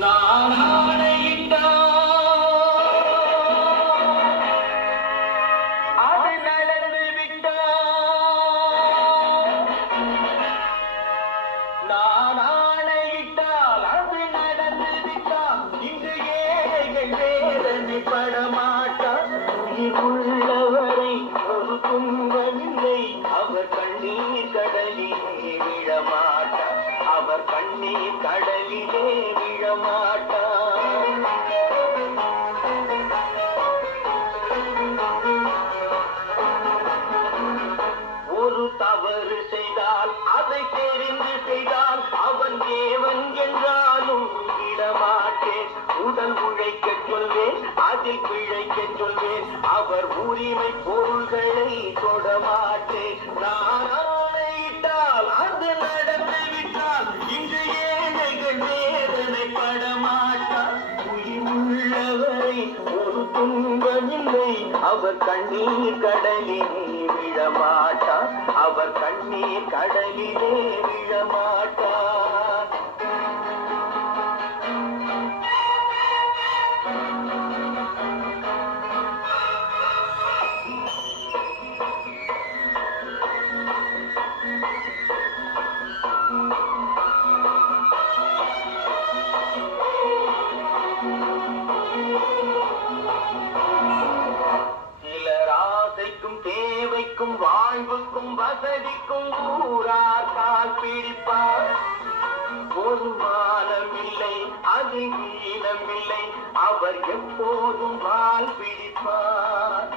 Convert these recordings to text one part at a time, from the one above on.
நான் ஆணையிட்டால் அது நடந்து விட்டால், நான் ஆணையிட்டால் அது நடந்து விட்டால், இங்கு ஏழைகள் வேதனை படமாட்டார். உயிர் உள்ளவரை ஒரு துன்பமில்லை, அவர் கண்ணீர் கடலிலே விழமாட்டார், அவர் கண்ணீர் கடலிலே விழமாட்டார். ஒரு தவறு செய்தால் அதை தெரிந்து செய்தால் அவன் தேவன் என்றாலும் விடமாட்டேன். உடல் உழைக்க சொல்வேன், அதில் பிழைக்க சொல்வேன், அவர் உரிமை பொருள்களை தொடமாட்டேன். நான் ஆணையிட்டால் அது நடந்து விட்டால், இங்கு ஏழைகள் வேதனை படமாட்டார். உயிர் உள்ளவரை ஒரு துன்பமில்லை, அவர் கண்ணீர் கடலிலே விழமாட்டார், அவர் கண்ணீர் கடலிலே விழமாட்டார். தேவைக்கும் வாழ்வுக்கும் வசதிக்கும் ஊரார் கால் பிடிப்பார். ஒரு மானமில்லை, அது ஈனமில்லை, அவர் எப்போதும் கால் பிடிப்பார்.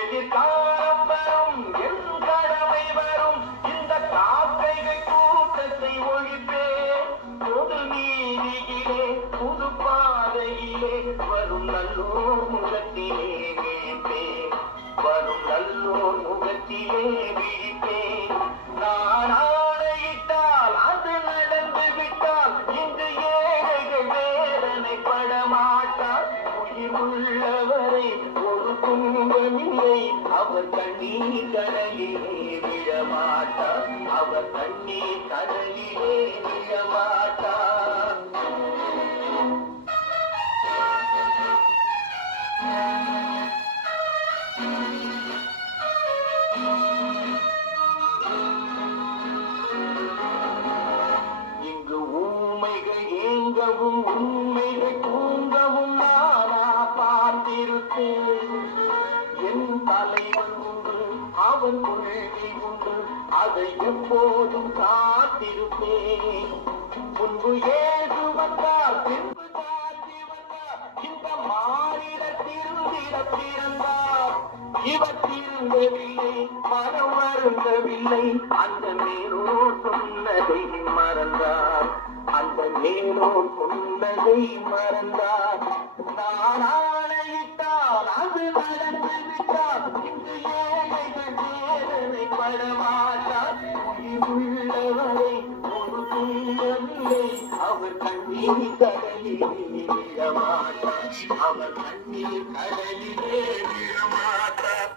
எதிர்காலம் வரும், என் கடமை வரும், இந்த காக்கைகள் கூட்டத்தை ஒழிப்பேன். பொது நீதியிலே புது பாதையிலே வரும் நல்லோர் முகத்திலே விழிப்பேன், வரும் நல்லோர் முகத்திலே விழிப்பேன். நான் ஆணையிட்டால் அது நடந்து விட்டால், இன்று ஏழைகள் வேதனை படமாட்டார். உயிர் உள்ளவரை ஒரு துன்பமில்லை, அவர் கண்ணீர் கடலிலே விழமாட்டார், அவர் கண்ணீர் கடலிலே விழமாட்டார். இங்கு ஊமைகள் ஏங்கவும் உண்மைகள் தூங்கவும் நானா பார்த்திருப்பேன். என் தலைவன் உண்டு, அவன் கொள்கை உண்டு, அதை எப்போதும் காத்திருப்பேன். முன்பு ஏசு வந்தார், பின்பு காட்சி வந்தார், இந்த மாறிட திருந்திட பிறந்தார். இவர் திருந்தவில்லை, மனம் வருந்தவில்லை, அந்த மேலோர் சொன்னதை மறந்தார், அந்த மேலோர் சொன்னதை மறந்தார். நான் ஆணையிட்டால் அது நடந்து விட்டால், இன்று ஏழைகள் வேதனை படமாட்டார். உயிர் உள்ளவரை ஒரு துன்பமில்லை, அவர் கண்ணீர் கடலிலே விழமாட்டார், அவர் கண்ணீர் கடலிலே விழமாட்டார்.